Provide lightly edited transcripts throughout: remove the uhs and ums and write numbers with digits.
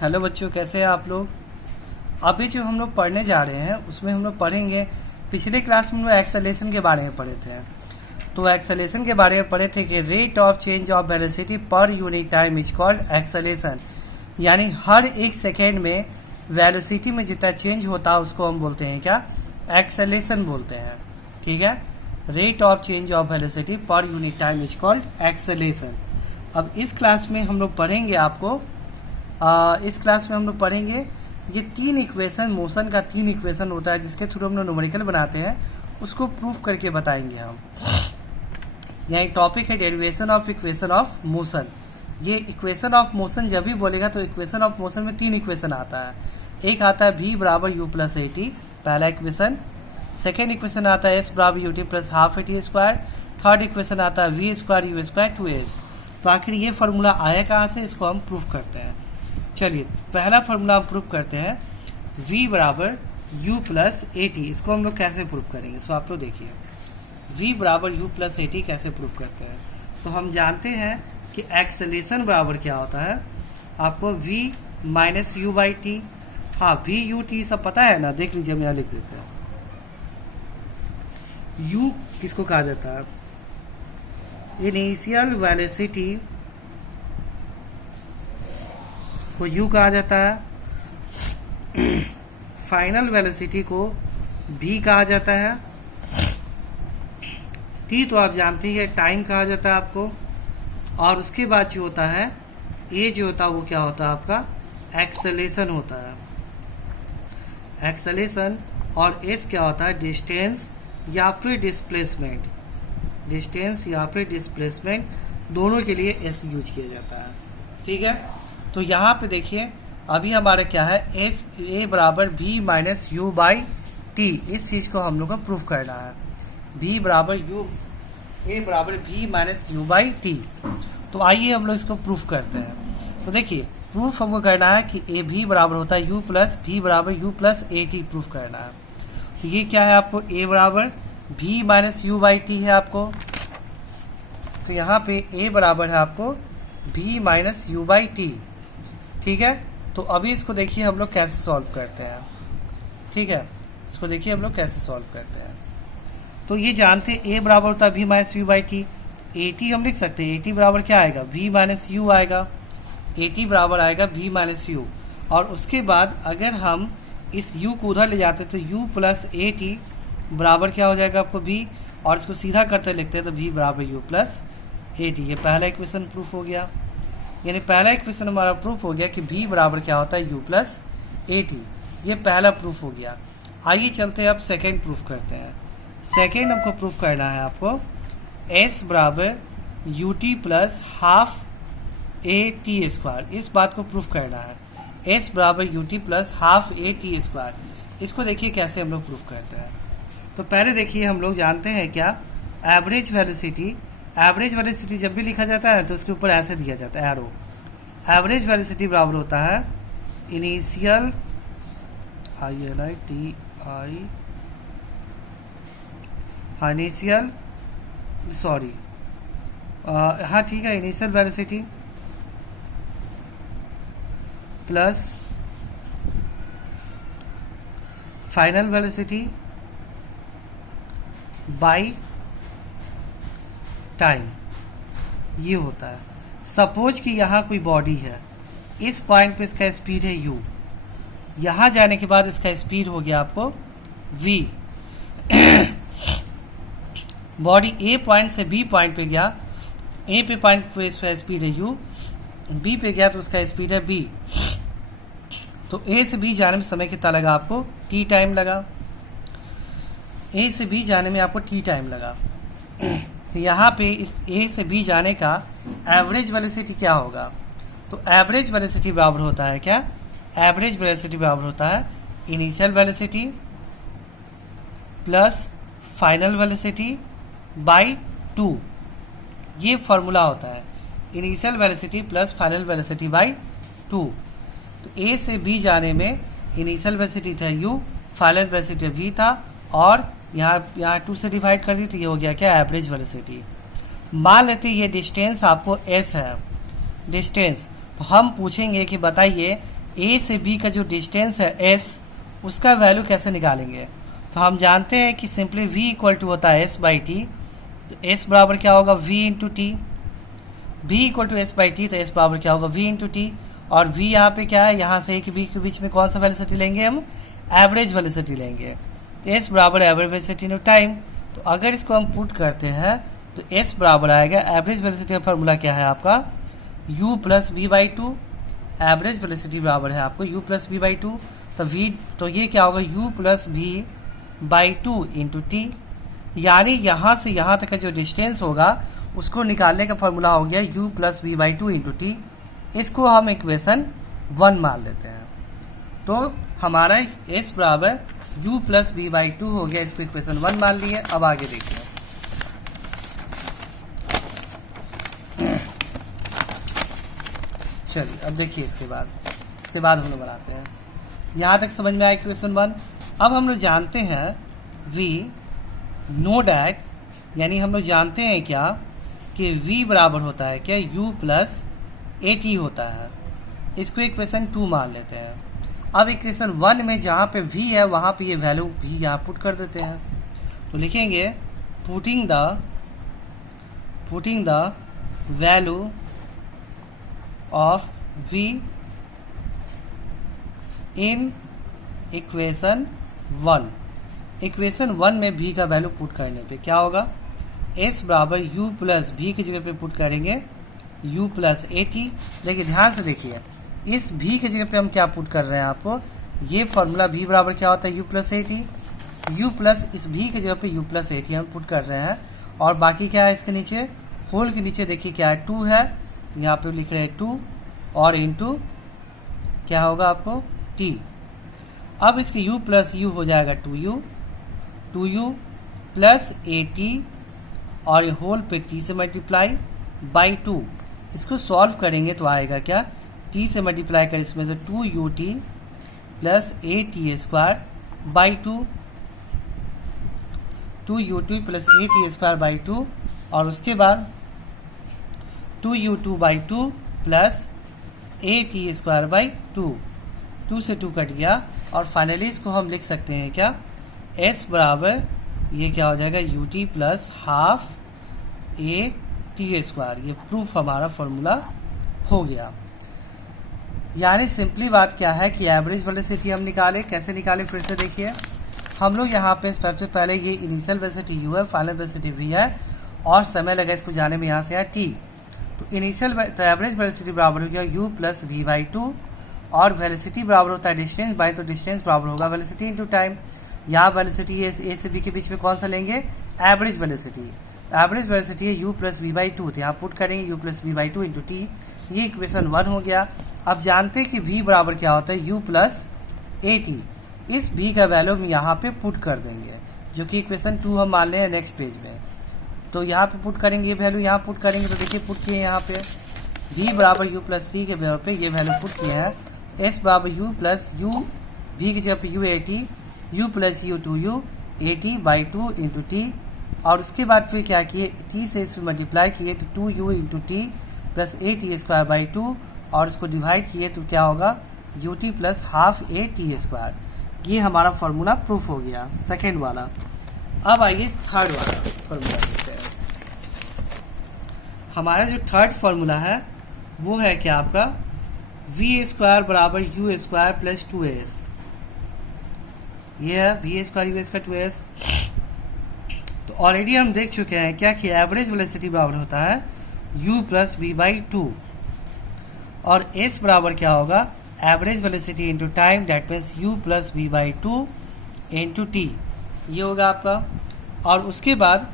Hello बच्चों, कैसे हैं आप लोग। अभी जो हम लोग पढ़ने जा रहे हैं उसमें हम लोग पढ़ेंगे। पिछले क्लास में हम लोग एक्सेलेरेशन के बारे में पढ़े थे। तो एक्सेलेरेशन के बारे में पढ़े थे कि rate of change of velocity per unit time is called acceleration. यानी हर एक सेकेंड में वेलोसिटी में जितना चेंज होता है उसको हम बोलते हैं क्या, एक्सेलेरेशन बोलते हैं। ठीक है, rate of change of velocity per unit time is called acceleration. अब इस क्लास में हम लोग पढ़ेंगे इस क्लास में हम लोग पढ़ेंगे ये तीन इक्वेशन, मोशन का तीन इक्वेशन होता है जिसके थ्रू हम लोग न्यूमेरिकल बनाते हैं, उसको प्रूफ करके बताएंगे हम। यहाँ टॉपिक है derivation of equation of motion. ये इक्वेशन ऑफ मोशन जब भी बोलेगा तो इक्वेशन ऑफ मोशन में तीन इक्वेशन आता है। एक आता है v बराबर u प्लस ए टी, पहला इक्वेशन। सेकेंड इक्वेशन आता है s बराबर U T plus half A T square. Third equation आता है v square you square 2s। तो आखिर ये फार्मूला आया कहाँ से, इसको हम प्रूफ करते हैं। चलिए पहला फार्मूला हम प्रूफ करते हैं, v बराबर u प्लस ए टी। इसको हम लोग कैसे प्रूफ करेंगे, सो आप लोग देखिए v बराबर u प्लस ए टी कैसे प्रूफ करते हैं। तो हम जानते हैं कि एक्सेलेरेशन बराबर क्या होता है, आपको v minus you by T. हाँ, v u t सब पता है ना, देख लीजिए हम यहाँ लिख देते हैं। u किसको कहा जाता है, इनिशियल वेलोसिटी को u कहा जाता है, फाइनल वेलोसिटी को v कहा जाता है, t तो आप जानते ही है टाइम कहा जाता है आपको, और उसके बाद जो होता है a जो होता है वो क्या होता है आपका एक्सेलेरेशन होता है, एक्सेलेरेशन। और s क्या होता है डिस्टेंस या फिर डिस्प्लेसमेंट, डिस्टेंस या फिर डिस्प्लेसमेंट, दोनों के लिए s यूज किया जाता है। ठीक है, तो यहाँ पे देखिए अभी हमारा क्या है, एस ए बराबर v minus you by T. इस चीज़ को हम लोग को प्रूफ करना है, v बराबर यू, ए बराबर v minus you by t. तो आइए हम लोग इसको प्रूफ करते हैं। तो देखिए प्रूफ हमको करना है कि ए v बराबर होता है u प्लस v बराबर u plus A T, proof करना है। तो ये क्या है आपको, a बराबर v minus you by T है आपको। तो यहाँ पे a बराबर है आपको v minus you by T. ठीक है, तो अभी इसको देखिए हम लोग कैसे सॉल्व करते हैं। ठीक है, इसको देखिए हम लोग कैसे सॉल्व करते हैं। तो ये जानते हैं a बराबर होता है v minus you by T. A T हम लिख सकते हैं, ए टी बराबर क्या आएगा, v माइनस यू आएगा, ए टी बराबर आएगा v माइनस यू। और उसके बाद अगर हम इस u को उधर ले जाते तो u प्लस ए टी बराबर क्या हो जाएगा आपको v, और इसको सीधा करते लिखते हैं तो v बराबर u प्लस ए टी। ये पहला इक्वेशन प्रूफ हो गया, यानी पहला इक्वेशन हमारा प्रूफ हो गया कि v बराबर क्या होता है u प्लस ए टी। ये पहला प्रूफ हो गया। आइए चलते हैं अब सेकेंड प्रूफ करते हैं। सेकेंड हमको प्रूफ करना है आपको s बराबर U T plus half A T square. इस बात को प्रूफ करना है, s बराबर U T plus half A T square. इसको देखिए कैसे हम लोग प्रूफ करते हैं। तो पहले देखिए हम लोग जानते हैं क्या, एवरेज वेलोसिटी। एवरेज वेलोसिटी जब भी लिखा जाता है तो उसके ऊपर ऐसे दिया जाता है एरो। एवरेज वेलोसिटी बराबर होता है इनिशियल इनिशियल सॉरी हाँ ठीक है, initial velocity plus final velocity by time, ये होता है। सपोज कि यहाँ कोई बॉडी है, इस पॉइंट पे इसका स्पीड है u, यहाँ जाने के बाद इसका स्पीड हो गया आपको v। बॉडी a पॉइंट से b पॉइंट पे गया, a पे पॉइंट पे इसका स्पीड है u, b पे गया तो उसका स्पीड है b। तो a से b जाने में समय कितना लगा आपको, t टाइम लगा। a से b जाने में आपको t टाइम लगा। यहाँ पे इस a से b जाने का एवरेज वेलोसिटी क्या होगा, तो एवरेज वेलोसिटी बराबर होता है क्या, एवरेज वेलोसिटी बराबर होता है initial velocity plus final velocity by 2। ये फॉर्मूला होता है, initial velocity plus final velocity by 2। तो a से b जाने में इनिशियल वेलोसिटी था u, फाइनल वेलोसिटी v था, और यहाँ 2 से डिवाइड कर दी तो ये हो गया क्या, एवरेज वेलोसिटी। मान लेते ये डिस्टेंस आपको s है, डिस्टेंस। तो हम पूछेंगे कि बताइए ए से बी का जो डिस्टेंस है एस, उसका वैल्यू कैसे निकालेंगे? तो हम जानते हैं कि सिंपली v इक्वल टू होता है एस बाई टी। तो एस बराबर क्या होगा? v into t. v equal to s by t, तो एस बराबर क्या होगा? v into t. और v यहाँ पे क्या है? यहाँ से एक v के बीच में कौन सा वेलोसिटी लेंगे हम? एवरेज वेलोसिटी लेंगे। तो s बराबर एवरेज वेलोसिटी इंटू टाइम। तो अगर इसको हम पुट करते हैं तो s बराबर आएगा, एवरेज वेलोसिटी का फॉर्मूला क्या है आपका? u plus v by two. Average velocity बराबर है आपको u plus v by two. तो ये क्या होगा? u plus v by two into t. यानी यहाँ से यहाँ तक का जो डिस्टेंस होगा उसको निकालने का फॉर्मूला हो गया u plus v by two into t. इसको हम इक्वेशन 1 मान लेते हैं। तो हमारा s बराबर u plus v by two हो गया, इसको इक्वेशन 1 मान लिए। अब आगे देखिए, चलिए अब देखिए इसके बाद हम लोग बनाते हैं। यहाँ तक समझ में आया इक्वेशन 1। अब हम लोग जानते हैं v नो डैट, यानी हम लोग जानते हैं क्या कि v बराबर होता है क्या? u प्लस ए टी होता है। इसको इक्वेशन 2 मान लेते हैं। अब इक्वेशन 1 में जहाँ पे v है वहाँ पे ये वैल्यू v यहाँ पुट कर देते हैं। तो लिखेंगे putting the value of v in equation 1। Equation 1 में v का वैल्यू पुट करने पे क्या होगा? s बराबर u प्लस v की जगह पे पुट करेंगे u प्लस ए टी। देखिए ध्यान से देखिए, इस v की जगह पे हम क्या पुट कर रहे हैं आपको? ये फॉर्मूला v बराबर क्या होता है? u plus A T. u plus इस v की जगह पे u प्लस ए टी हम पुट कर रहे हैं। और बाकी क्या है इसके नीचे? होल के नीचे देखिए क्या है? 2 है, यहाँ पे लिख रहे हैं 2 और इंटू क्या होगा आपको? t। अब इसके u प्लस u हो जाएगा 2u प्लस ए टी और ये होल पे t से मल्टीप्लाई बाई 2। इसको सॉल्व करेंगे तो आएगा क्या? t से मल्टीप्लाई कर इसमें तो 2ut plus A T square by 2u2 plus A T square by 2 और उसके बाद 2u2 by 2 plus A T square by 2 से 2 कट गया। और फाइनली इसको हम लिख सकते हैं क्या? s बराबर ये क्या हो जाएगा? ut plus half A T square. ये प्रूफ हमारा फॉर्मूला हो गया। यानी सिंपली बात क्या है कि एवरेज वेलोसिटी हम निकाले। कैसे निकाले? फिर से देखिए, हम लोग यहाँ पे सबसे पहले ये इनिशियल वेलोसिटी u है, फाइनल वेलोसिटी v है और समय लगा इसको जाने में यहाँ से यहाँ t। तो एवरेज वेलोसिटी बराबर हो गया u plus v by two और वेलोसिटी बराबर होता है डिस्टेंस बाई, तो डिस्टेंस बराबर होगा वेलोसिटी इंटू टाइम। यहाँ वेलोसिटी ए से बी के बीच में कौन सा लेंगे? Average velocity. एवरेज वेलोसिटी है u plus v by two, तो यहाँ पुट करेंगे u plus v by two into t. ये इक्वेशन 1 हो गया। अब जानते हैं कि v बराबर क्या होता है? u plus A T. इस v का वैल्यू हम यहाँ पे पुट कर देंगे, जो कि इक्वेशन 2 हम मान रहे हैं नेक्स्ट पेज में। तो यहाँ पे पुट करेंगे, ये वैल्यू यहाँ पुट करेंगे। तो देखिए पुट किए यहाँ पे v बराबर u प्लस टी के वैल्यू पे ये वैल्यू पुट किए हैं। s बराबर u प्लस u, v की जगह पे u A T, u plus u 2u A T by 2 into t. और उसके बाद फिर क्या किए? t से इसमें मल्टीप्लाई किए तो 2u into T plus A T square by 2 और इसको डिवाइड किए तो क्या होगा? ut plus half A T square. ये हमारा फॉर्मूला प्रूफ हो गया, सेकेंड वाला। अब आइए थर्ड वाला फॉर्मूला देखते हैं। हमारा जो थर्ड फॉर्मूला है वो है क्या आपका? वी स्क्वायर बराबर यू स्क्वायर प्लस 2s। ये है we square you square 2s। तो ऑलरेडी हम देख चुके हैं क्या कि एवरेज वेलोसिटी बराबर होता है u plus v by two और s बराबर क्या होगा? Average velocity into time, that means u plus v by two into t. ये होगा आपका। और उसके बाद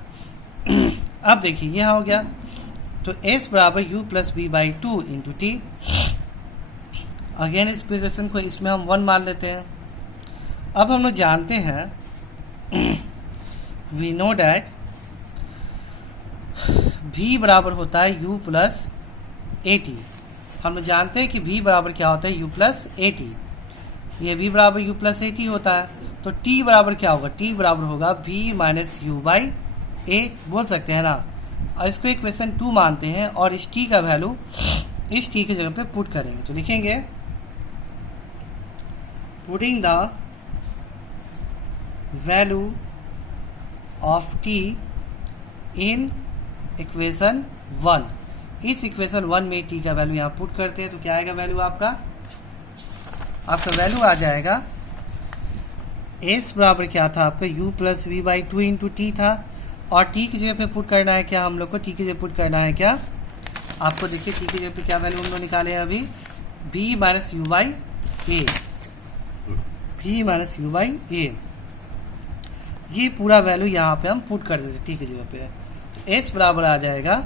अब देखिए यह हो गया, तो s बराबर u plus v by two into t. Again इस इक्वेशन को इसमें हम 1 मान लेते हैं। अब हम लोग जानते हैं वी नो डैट v बराबर होता है u प्लस ए टी। हम लोग जानते हैं कि v बराबर क्या होता है? u plus A T. ये v बराबर u प्लस ए टी होता है। तो t बराबर क्या होगा? t बराबर होगा v माइनस यू बाई ए, बोल सकते हैं ना। और इसको इक्वेशन 2 मानते हैं और इस t का वैल्यू इस t की जगह पे पुट करेंगे। तो लिखेंगे putting the value of t in equation 1, इस इक्वेशन 1 में t का वैल्यू यहाँ पुट करते हैं तो क्या आएगा वैल्यू आपका वैल्यू आ जाएगा s बराबर क्या था आपका u plus v by two into t था, और t की जगह पे पुट करना है क्या हम लोग को, t की जगह पुट करना है क्या आपको, देखिए t की जगह पे क्या वैल्यू हम लोग निकाले हैं अभी, v minus you by A, v minus you by ए, ये पूरा वैल्यू यहाँ पे हम पुट कर देते t की जगह पे, तो s बराबर आ जाएगा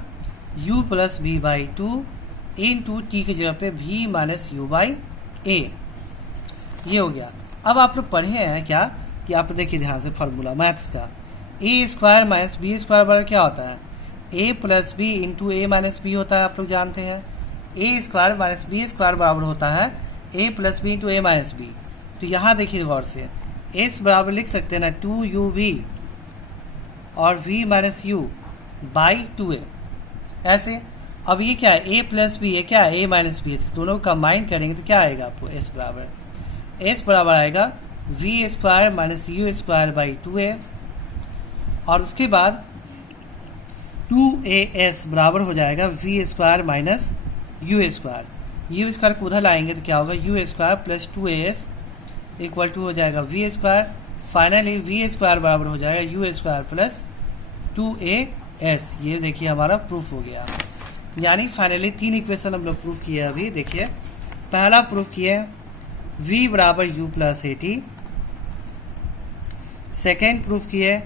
u plus v by two into t की जगह पे v माइनस यू बाई ए, ये हो गया। अब आप लोग पढ़े हैं क्या कि आप देखिए ध्यान से फार्मूला मैथ्स का, ए स्क्वायर माइनस बी स्क्वायर बराबर क्या होता है, ए प्लस बी इंटू ए माइनस बी होता है, आप लोग जानते हैं। ए स्क्वायर माइनस बी स्क्वायर बराबर होता है ए प्लस बी इंटू ए माइनस बी। तो यहाँ देखिए गौर से, एस बराबर लिख सकते हैं ना 2uv और v minus you by 2a, ऐसे। अब ये क्या है, ए प्लस बी है, क्या है ए माइनस बी है, दोनों को कंबाइन करेंगे तो क्या आएगा आपको, एस बराबर आएगा v square minus u square by 2a, और उसके बाद 2as बराबर हो जाएगा v square minus u square को उधर लाएंगे तो क्या होगा, u square plus 2as equal to हो जाएगा v square, finally v square बराबर हो जाएगा यू स्क्वायर प्लस 2as। ये देखिए हमारा प्रूफ हो गया, यानी फाइनली 3 इक्वेशन हम लोग प्रूफ किए। अभी देखिए पहला प्रूफ किए v बराबर u plus A T, second proof किए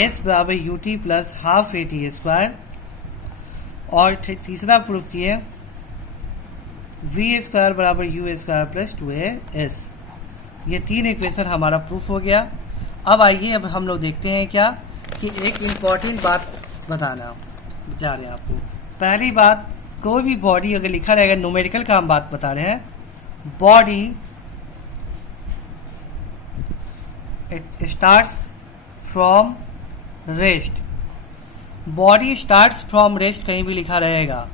s बराबर U T plus half A T square, और तीसरा प्रूफ किए v स्क्वायर बराबर यू स्क्वायर प्लस 2as। ये 3 इक्वेशन हमारा प्रूफ हो गया। अब आइए अब हम लोग देखते हैं क्या कि एक इम्पॉर्टेंट बात बताना जा रहे हैं आपको। पहली बात, कोई भी बॉडी अगर लिखा रहेगा न्यूमेरिकल का हम बात बता रहे हैं, body it starts from rest, body starts from rest कहीं भी लिखा रहेगा,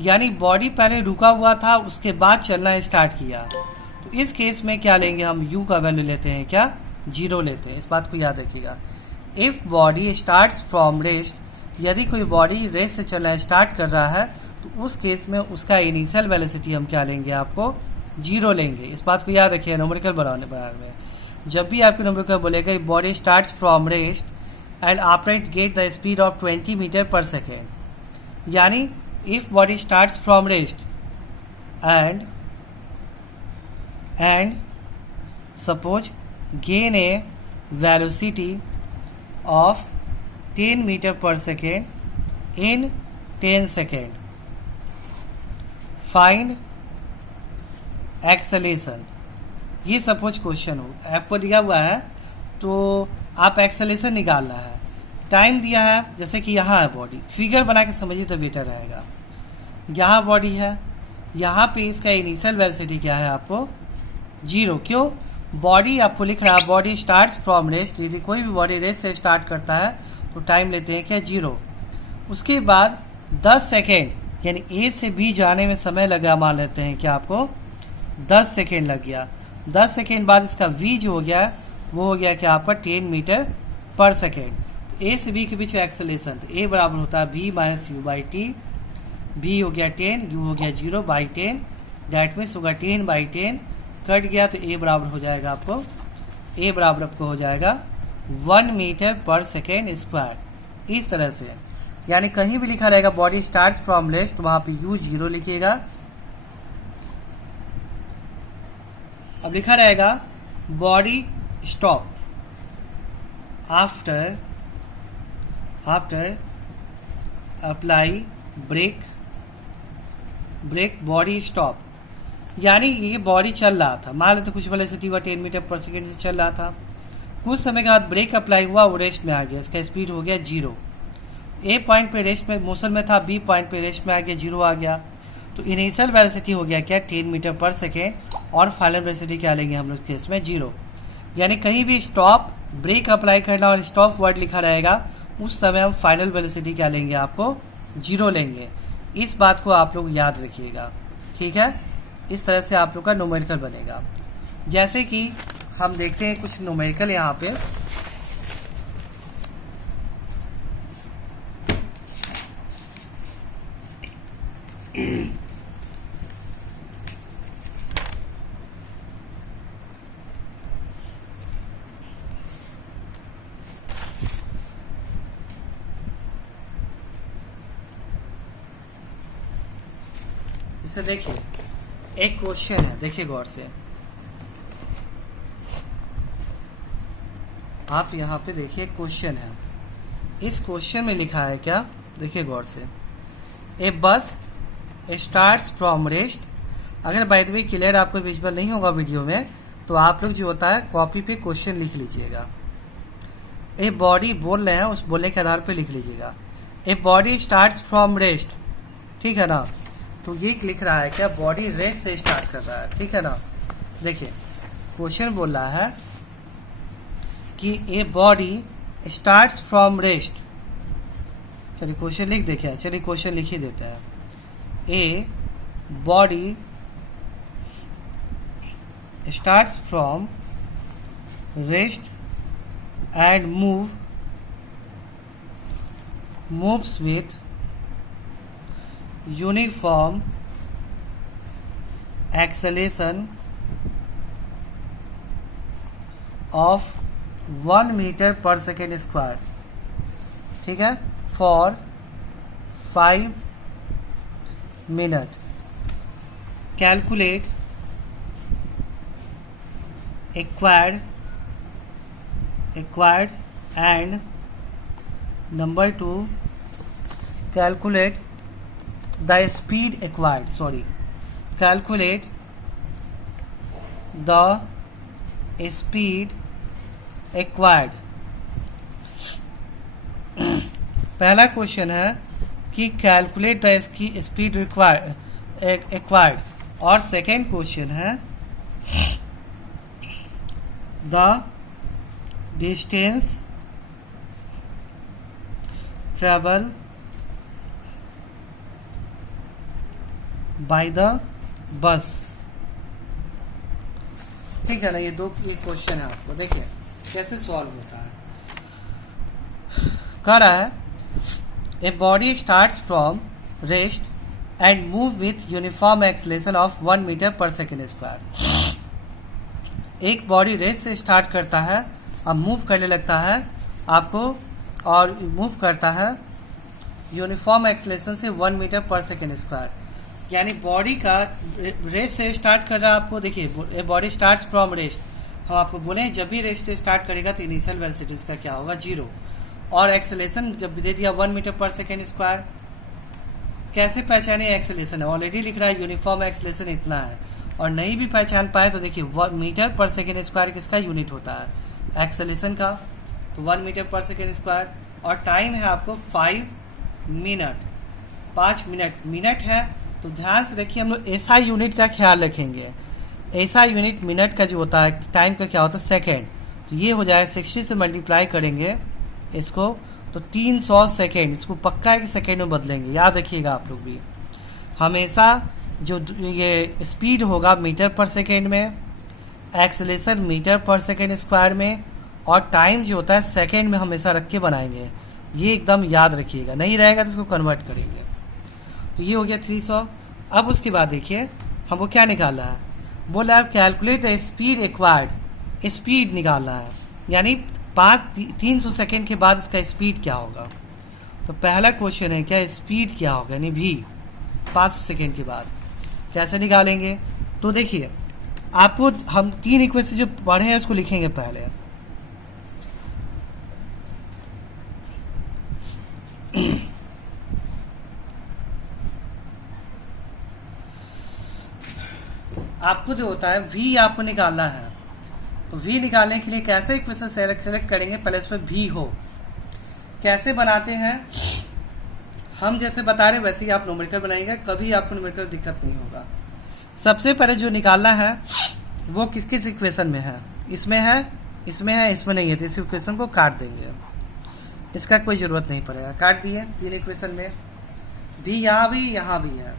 यानी बॉडी पहले रुका हुआ था उसके बाद चलना स्टार्ट किया, तो इस केस में क्या लेंगे हम, u का वैल्यू लेते हैं क्या, 0 लेते हैं, इस बात को याद रखिएगा। If body starts from rest, यदि कोई बॉडी रेस्ट से चलना स्टार्ट कर रहा है तो उस केस में उसका इनिशियल वेलोसिटी हम क्या लेंगे, आपको 0 लेंगे, इस बात को याद रखिए न्यूमेरिकल बनाने में। जब भी आपके न्यूमेरिकल बोलेगा body starts from rest and after it get the speed of 20 meter per second, यानी if body starts from rest and suppose gain a velocity of 10 meter per second in 10 second, find acceleration। ये suppose question हो, आपको दिया हुआ है तो आप acceleration निकालना है, टाइम दिया है, जैसे कि यहाँ है बॉडी, फिगर बना के समझिए तो बेटर रहेगा। यहाँ बॉडी है, यहाँ पे इसका इनिशियल वेलोसिटी क्या है आपको 0, क्यों, बॉडी आपको लिख रहा है बॉडी स्टार्ट्स फ्रॉम रेस्ट, यदि कोई भी बॉडी रेस्ट से स्टार्ट करता है तो टाइम लेते हैं क्या 0। उसके बाद 10 सेकेंड यानी ए से बी जाने में समय लगा, मान लेते हैं कि आपको 10 सेकेंड लग गया, 10 सेकेंड बाद इसका v जो हो गया वो हो गया क्या आपका 10 मीटर पर सेकेंड। ए से बी के बीच का एक्सेलेरेशन, तो ए बराबर होता है v minus you by T, v हो गया 10, u हो गया 0 बाई 10, डैट मीन्स होगा 10 बाई 10, कट गया तो ए बराबर हो जाएगा आपको, ए बराबर आपको हो जाएगा 1 मीटर पर सेकेंड स्क्वायर, इस तरह से। यानी कहीं भी लिखा रहेगा बॉडी स्टार्ट्स फ्रॉम रेस्ट तो वहां पे u 0 लिखिएगा। अब लिखा रहेगा body stop after apply brake body stop, यानी ये बॉडी चल रहा था, मान लेते कुछ वेलोसिटी हुआ 10 मीटर पर सेकेंड से चल रहा था, कुछ समय के बाद ब्रेक अप्लाई हुआ, वो रेस्ट में आ गया, इसका स्पीड हो गया 0। ए पॉइंट पे रेस्ट में मोशन में था, बी पॉइंट पे रेस्ट में आ गया, 0 आ गया, तो इनिशियल वेलोसिटी हो गया क्या 10 मीटर पर सेकेंड, और फाइनल वेलोसिटी क्या लेंगे हम लोग केस में 0। यानी कहीं भी स्टॉप ब्रेक अप्लाई करना और स्टॉप वर्ड लिखा रहेगा उस समय हम फाइनल वेलोसिटी क्या लेंगे, आपको 0 लेंगे। इस बात को आप लोग याद रखिएगा, ठीक है। इस तरह से आप लोग का न्यूमेरिकल बनेगा। जैसे कि हम देखते हैं कुछ न्यूमेरिकल यहाँ पे, इसे देखिए, एक क्वेश्चन है, देखिए गौर से, आप यहाँ पे देखिए क्वेश्चन है। इस क्वेश्चन में लिखा है क्या, देखिए गौर से, ए बस स्टार्ट्स फ्रॉम रेस्ट। अगर बाय द वे क्लियर आपको विजुअल नहीं होगा वीडियो में, तो आप लोग जो होता है कॉपी पे क्वेश्चन लिख लीजिएगा। ए बॉडी बोल रहे हैं, उस बोलने के आधार पे लिख लीजिएगा। ए बॉडी स्टार्ट्स फ्रॉम रेस्ट, ठीक है ना। तो ये लिख रहा है क्या, बॉडी रेस्ट से स्टार्ट कर रहा है, ठीक है ना। देखिए क्वेश्चन बोल रहा है कि a body starts from rest. चलिए क्वेश्चन लिख देखिए, चलिए क्वेश्चन लिख ही देते हैं। A body starts from rest and moves with uniform acceleration of 1 meter per second square, ठीक है, for 5 minute. Calculate acquired and number 2 calculate the speed acquired, calculate the speed acquired। पहला क्वेश्चन है कि calculate the speed acquired, और second question है the distance travel by the bus, ठीक है ना। ये क्वेश्चन है, आपको देखिए कैसे सॉल्व होता है। कह रहा है a body starts from rest and move with uniform acceleration of 1 meter per second square. एक बॉडी रेस्ट से स्टार्ट करता है, अब मूव करने लगता है आपको, और मूव करता है यूनिफॉर्म एक्सेलेरेशन से 1 मीटर पर सेकेंड स्क्वायर। यानी बॉडी का रेस्ट से स्टार्ट कर रहा है आपको। देखिए बॉडी स्टार्ट्स फ्रॉम रेस्ट, हम आपको बोले जब भी रेस्ट से स्टार्ट करेगा तो इनिशियल वेलोसिटी इसका क्या होगा, 0, और एक्सेलेरेशन जब दे दिया 1 मीटर पर सेकेंड स्क्वायर। कैसे पहचाने एक्सेलेरेशन है, ऑलरेडी लिख रहा है यूनिफॉर्म एक्सेलेरेशन इतना है, और नहीं भी पहचान पाए तो देखिए 1 मीटर पर सेकेंड स्क्वायर किसका यूनिट होता है, एक्सेलेरेशन का, तो 1 मीटर पर सेकेंड स्क्वायर। और टाइम है आपको 5 मिनट, 5 मिनट, मिनट है तो ध्यान से देखिए, हम लोग एसआई यूनिट का ख्याल रखेंगे। एसआई यूनिट मिनट का जो होता है, टाइम का क्या होता है, सेकेंड। तो ये हो जाए 60 से मल्टीप्लाई करेंगे इसको तो 300 सेकेंड, इसको पक्का है कि सेकेंड में बदलेंगे, याद रखिएगा आप लोग भी। हमेशा जो ये स्पीड होगा मीटर पर सेकेंड में, acceleration metre per second square में, और टाइम जो होता है सेकेंड में हमेशा रख के बनाएंगे। ये एकदम याद रखिएगा, नहीं रहेगा तो इसको कन्वर्ट करेंगे। तो ये हो गया 300। अब उसके बाद देखिए हमको क्या निकालना है, बोला है कैलकुलेट स्पीड एक्वायर्ड, स्पीड निकालना है, यानी 300 सेकेंड के बाद इसका स्पीड क्या होगा। तो पहला क्वेश्चन है क्या, स्पीड क्या होगा, यानी भी 500 सेकेंड के बाद कैसे निकालेंगे। तो देखिए आपको हम 3 इक्वेशन जो पढ़े हैं उसको लिखेंगे पहले। आपको जो होता है v आपको निकालना है, तो v निकालने के लिए कैसे इक्वेशन सेलेक्ट करेंगे, पहले उस पर v हो। कैसे बनाते हैं, हम जैसे बता रहे वैसे ही आप न्यूमेरिकल बनाएंगे, कभी आपको न्यूमेरिकल दिक्कत नहीं होगा। सबसे पहले जो निकालना है वो किस किस इक्वेशन में है, इसमें है, इसमें है, इसमें नहीं है, तो इस इक्वेशन को काट देंगे, इसका कोई ज़रूरत नहीं पड़ेगा। काट दिए 3 इक्वेशन में, भी यहाँ भी है।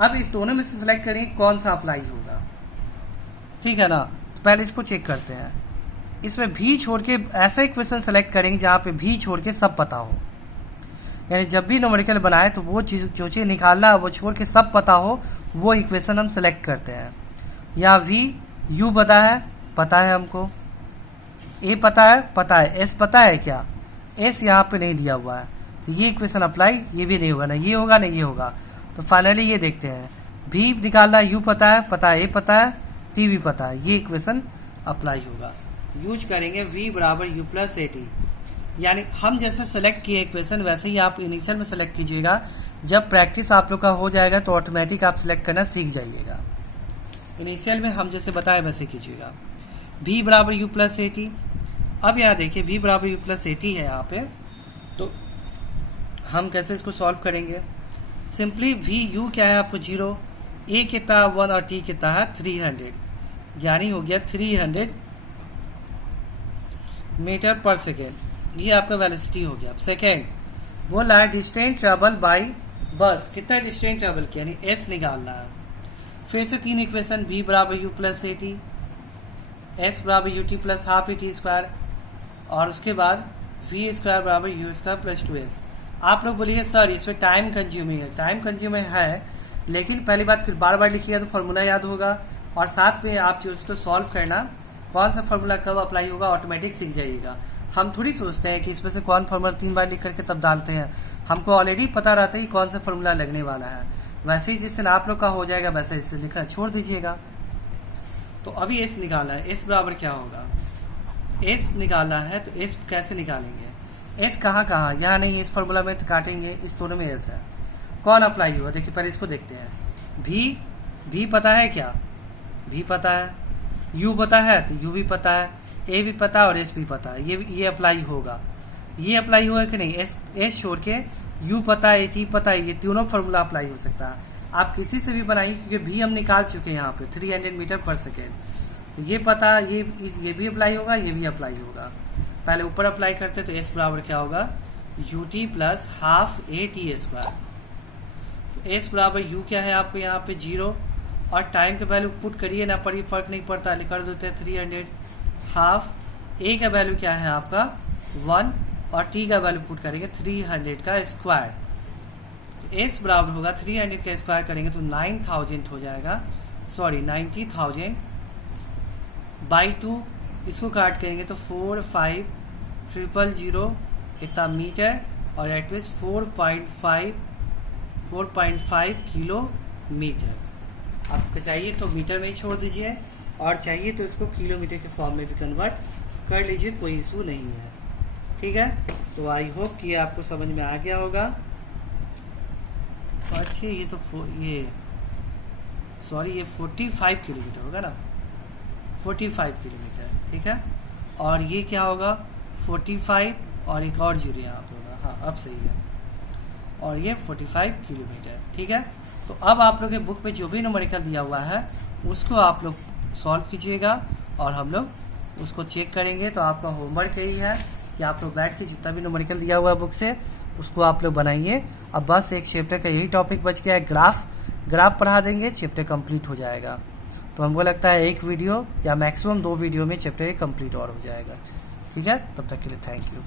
अब इस दोनों में से सिलेक्ट करें कौन सा अप्लाई होगा, ठीक है ना। तो पहले इसको चेक करते हैं। इसमें भी छोड़ के ऐसा इक्वेशन सेलेक्ट करेंगे जहाँ पे भी छोड़ के सब पता हो, यानी जब भी न्यूमेरिकल बनाए तो वो चीज़ जो चीज़ निकालना है वो छोड़ के सब पता हो, वो इक्वेशन हम सेलेक्ट करते हैं। यहाँ वी यू पता है हमको, ए पता है, एस पता है क्या, एस यहाँ पे नहीं दिया हुआ है, तो ये इक्वेशन अप्लाई, ये भी नहीं होगा, ना ये होगा ना ये होगा। तो फाइनली ये देखते हैं, भी निकालना यू पता है, ए पता है, टी भी पता है, ये इक्वेशन अप्लाई होगा। यूज करेंगे v बराबर यू प्लस ए टी, यानी हम जैसे सेलेक्ट किए इक्वेशन वैसे ही आप इनिशियल में सेलेक्ट कीजिएगा। जब प्रैक्टिस आप लोग का हो जाएगा तो ऑटोमेटिक आप सिलेक्ट करना सीख जाइएगा। इनिशियल में हम जैसे बताए वैसे कीजिएगा। v बराबर यू प्लस ए टी। अब यहाँ देखिए v बराबर यू प्लस ए टी है यहाँ पे, तो हम कैसे इसको सॉल्व करेंगे। सिंपली v u क्या है आपको 0, a कितना 1 और t कितना है 300, यानी हो गया 300 मीटर पर सेकेंड, ये आपका वेलोसिटी हो गया। अब सेकेंड बोला है डिस्टेंस ट्रेवल बाय बस, कितना डिस्टेंस ट्रेवल किया, यानी एस निकालना है। फिर से 3 इक्वेशन, v बराबर U plus A T, S बराबर U T plus half A T square, और उसके बाद वी स्क्वायर बराबर यू स्क्वायर प्लस 2s। आप लोग बोलिए सर इसमें टाइम कंज्यूमिंग है, टाइम कंज्यूमिंग है, लेकिन पहली बात फिर बार बार लिखिएगा तो फॉर्मूला याद होगा, और साथ में आप जो उसको सॉल्व करना कौन सा फॉर्मूला कब अप्लाई होगा ऑटोमेटिक सीख जाइएगा। हम थोड़ी सोचते हैं कि इसमें से कौन फॉर्मूला 3 बार लिख करके तब डालते हैं, हमको ऑलरेडी पता रहता है कि कौन सा फॉर्मूला लगने वाला है। वैसे ही जिस दिन आप लोग का हो जाएगा वैसे इसे लिखना छोड़ दीजिएगा। तो अभी एस निकालना है, एस बराबर क्या होगा, एस निकालना है, तो एस कैसे निकालेंगे, एस कहाँ यहाँ नहीं, इस फॉर्मूला में तो काटेंगे, इस दोनों में एस है, कौन अप्लाई हुआ देखिए पहले इसको देखते हैं। भी पता है क्या, भी पता है, यू पता है तो यू भी पता है, ए भी पता है और एस भी पता है, ये अप्लाई होगा, ये अप्लाई हुआ कि नहीं, एस छोड़ के यू पता है, ए टी पता है, ये तीनों फार्मूला अप्लाई हो सकता है। आप किसी से भी बनाइए क्योंकि भी हम निकाल चुके हैं यहाँ पे 300 मीटर पर सेकेंड, तो ये पता ये भी अप्लाई होगा, ये भी अप्लाई होगा। पहले ऊपर अप्लाई करते तो एस बराबर क्या होगा you T plus half A T square. S बराबर यू क्या है आपको यहाँ पे 0, और टाइम के वैल्यू पुट करिए ना पड़िए, फर्क नहीं पड़ता, कर देते हैं 300, हाफ ए का वैल्यू क्या है आपका 1, और टी का वैल्यू पुट करेंगे 300 का स्क्वायर। तो एस बराबर होगा 300 का स्क्वायर करेंगे तो 9000 हो जाएगा, सॉरी 90,000 बाई 2, इसको काट करेंगे तो 45000 इतना मीटर, और एट मीन 4.5 किलोमीटर। आपको चाहिए तो मीटर में ही छोड़ दीजिए, और चाहिए तो इसको किलोमीटर के फॉर्म में भी कन्वर्ट कर लीजिए, कोई इशू नहीं है। ठीक है, तो आई होप कि आपको समझ में आ गया होगा। तो अच्छे ये 45 किलोमीटर होगा ना, 45 किलोमीटर, ठीक है। और ये क्या होगा 45 और एक और 0 यहाँ पे होगा, हाँ अब सही है, और ये 45 किलोमीटर, ठीक है। तो अब आप लोग के बुक में जो भी न्यूमेरिकल दिया हुआ है उसको आप लोग सॉल्व कीजिएगा, और हम लोग उसको चेक करेंगे। तो आपका होमवर्क यही है कि आप लोग बैठ के जितना भी न्यूमेरिकल दिया हुआ है बुक से उसको आप लोग बनाइए। अब बस एक चैप्टर का यही टॉपिक बच गया है, ग्राफ पढ़ा देंगे, चैप्टर कंप्लीट हो जाएगा। तो हमको लगता है एक वीडियो या मैक्सिमम 2 वीडियो में चैप्टर कंप्लीट और हो जाएगा। ठीक है, तब तक के लिए थैंक यू।